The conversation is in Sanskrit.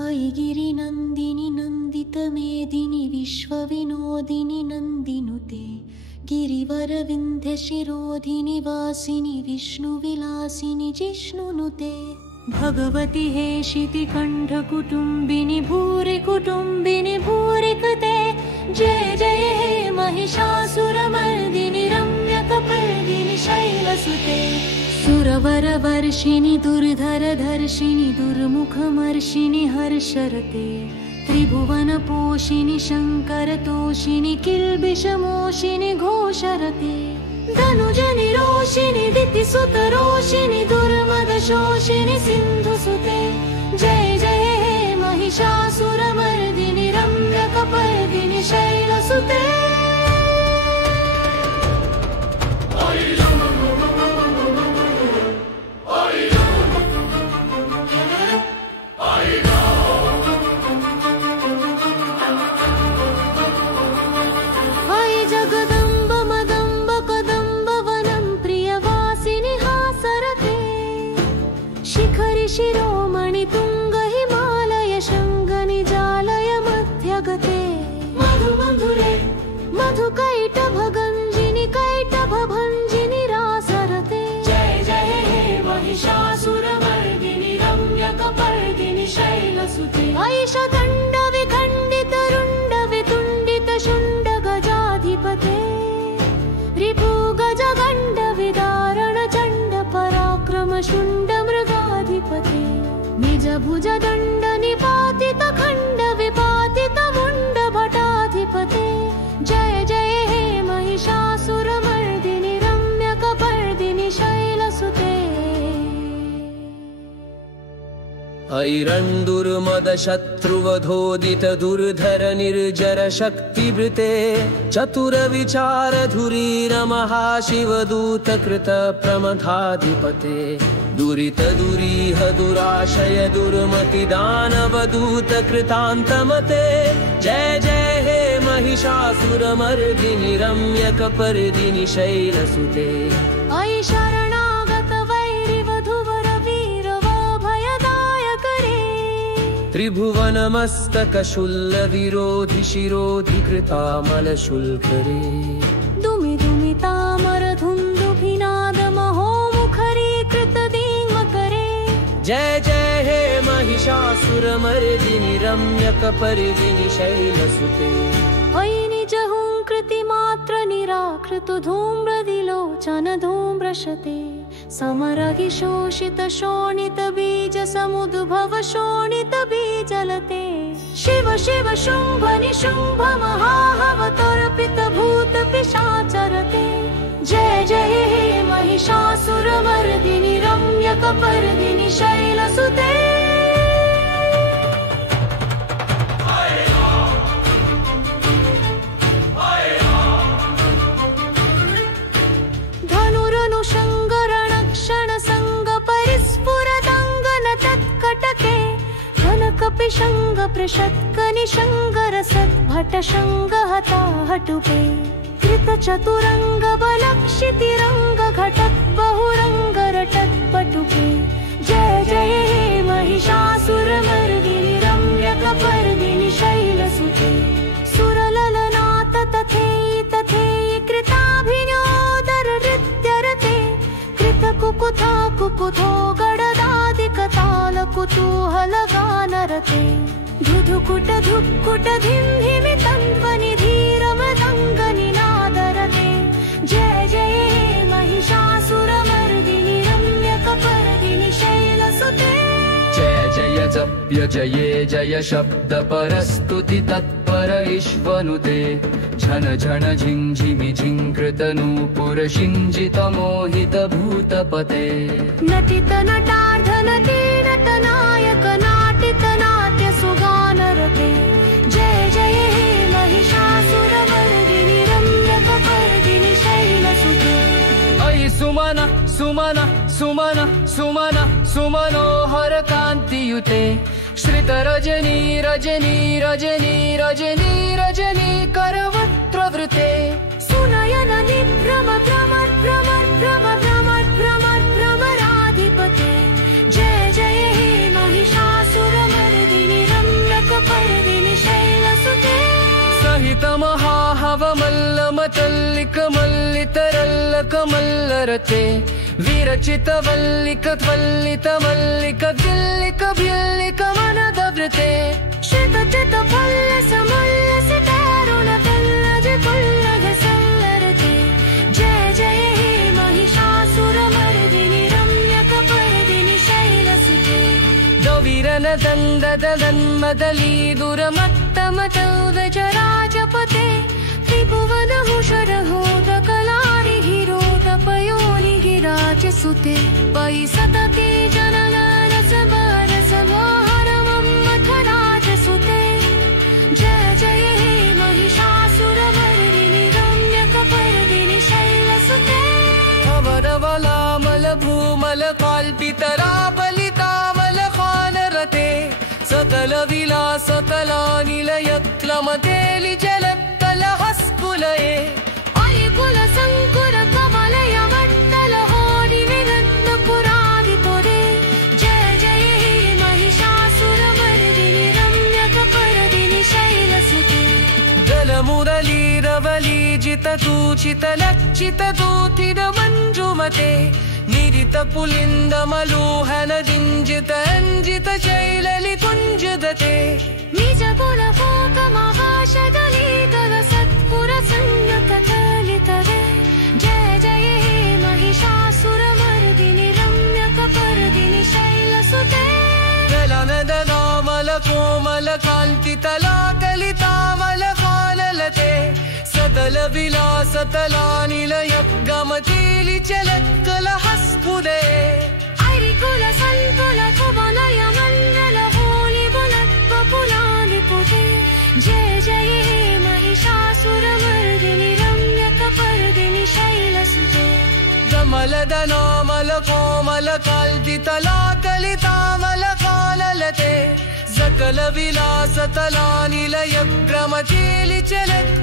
अयि गिरिनन्दिनि नन्दितमेदिनि विश्वविनोदिनि नन्दिनुते गिरिवरविन्ध्यशिरोधिनि वासिनि विष्णुविलासिनि जिष्णुनुते भगवति हेशितिकण्ठकुटुम्बिनि भूरि कुटुम्बिनि भूरि कृते जय जय हे महिषासुरमर्दिनि रम्यकपर्दिनि शैलसुते सुरवरवर्षिणि दुर्धरधर्षिणि दुर्मुखमर्षिणि हर्षरते त्रिभुवनपोषिणि शङ्करतोषिणि किल्बिषमोषिणि घोषरते धनुजनिरोषिणि दितिसुतरोषिणि दुर्मदशोषिणि सिन्धुसुते जय जय हे महिषासुरमर्दिनि रम्यकपर्दिनि शैलसुते शिरोमणि तुंग हिमालय शृंगनिजालय मध्यगते मधुमधुरे मधुकैटभगञ्जिनि कैटभभञ्जिनि रासरते जय जय हे महिषासुरमर्दिनि रम्यकपर्दिनि शैलसुते ऐषदण्ड विखण्डित रुण्ड वितुण्डित शुण्ड गजाधिपते रिपु गजगण्ड विदारण चण्ड पराक्रम शुण्ड निज भुज दण्ड निपातित खण्ड विपातित मुण्ड भटाधिपते जय जय हे महिषासुरमर्दिनि रम्यकपर्दिनि शैलसुते ऐरण्दुर्मदशत्रुवधोदित दुर्धर निर्जर शक्तिवृते चतुरविचारधुरीर महाशिवदूतकृत प्रमथाधिपते दुरित दुरीह दुराशय दुर्मति दानवदूत कृतान्तमते जय जय हे महिषासुरमर्दिनि रम्यकपर्दिनि शैलसुते अयि शरणागत वैरिवधूवर वीरवाभयदायक रे त्रिभुवनमस्तकशूल विरोधि शिरोधि कृतामलशूल्करे दुमि दुमितामर धुन्दुभिनाद जय जय हे महिषासुरमर्दिनि रम्यकपर्दिनि शैलसुते अयि निज हुंकृतिमात्र निराकृत धूम्रदिलोचन धूम्रशते समरहि शोषित शोणित बीज समुद्भव शोणित बीजलते शिव शिव शुंभ निशुंभ महाहवतर्पित भूत पिशाचरते जय जय हे महिषासुरमर्दिनि रम्यकपर्दिनि शैलसुते धनुरनुषङ्गरणक्षणसङ्ग परिस्फुरदङ्गन तत्कटके घनकपिशङ्ग पृषत्कनिशङ्गरसद्भटशङ्ग हताहटुपे कृतचतुरङ्ग बलक्षितिरङ्ग घटत् बहुरङ्गरटत् पटुके जय जय हे महिषासुरमर्दिनि रम्यकपर्दिनि शैलसुते सुरललनाथ तथेयि तथेयि कृताभिन्योदर नृत्यरते कृतकुकुथा कुकुथो गडदादिकताल कुतूहलगानरते धुधुकुट धुक्कुट धिम्धिमि तन्त्वनि धीरमदङ्गनि नादरते जय जय हे महिषासुरमर्दिनि रम्यकपर्दिनि शैलसुते जय जय जप्य जये जय शब्द परस्तुति तत्पर ईश्वनुते झन झन झिंझिमि झिंकृत नूपुर शिंजित मोहित भूतपते नटित नटार्ध नटी नट नायक नाटित नाट्य सुगानरते जय जय हे महिषासुरमर्दिनि रम्यकपर्दिनि शैलसुते अयि सुमन सुमन सुमन सुमन सुमनोहर कान्तियुते श्रित रजनी रजनी रजनी रजनी रजनी करवत्रवृते सुनयन निभ्रम भ्रम भ्रम भ्रम भ्रम भ्रम भ्रमराधिपते जय जय हे महिषासुरमर्दिनि मातल्लिक मल्लितरल्लक मल्लरते विरचित वल्लिक त्वल्लित मल्लिक गिल्लिक भिल्लिक मनदवृते श्रितचित फल्ल समल्ल सितारुण कल्लज कुल्लग सल्लरते जय जय हे महिषासुरमर्दिनि रम्यकपर्दिनि शैलसुते दवीरन दन्ददलन्मदली दुरमत्तमचौदचराजपते त्रिभुवनभूषणहोदकलानि हिरोदपयोनि गिराजसुते पयि सतते जनलालसभारसमोहरमम्मथराजसुते जय जय हे महिषासुरमर्दिनि रम्यकपर्दिनि शैलसुते अमरवलामल भूमल काल्पितराबलितामल खानरते सकल विलास कलानिलयक्लमते लिचलत्तलहस्कुलये अयिकुल संकुर कमलय मण्डल होरि विरत्न पुरादिपुरे जय जय हे महिषासुरमर्दिनि रम्यकपर्दिनि शैलसुते जलमुरलीरवलीजित तूचित लक्षित दूतिद मञ्जुमते निरित पुलिन्द मलोहन जिञ्जित अंजित शैललिकुञ्जदते निज पुलभोगमाभाषदलीतल सत्पुर संज्ञकतलितरे जय जय हे महिषासुरमर्दिनि रम्यकपर्दिनि शैलसुते दलनदनामल कोमल कान्तितलाकलितामल काललते सदल विलास तलानिलयगमतीलि चलत्कलहस्फुरे अरिकुल सल्कुल कुवलय मण्डल होलि बुलत्वपुलानिपुते जय जय हे महिषासुरमर्दिनि रम्यकपर्दिनि शैलसुते दमलदनामल कोमल कान्तितलाकलितामल काललते सकल विलास तलानिलयग्रमतीलि चलत्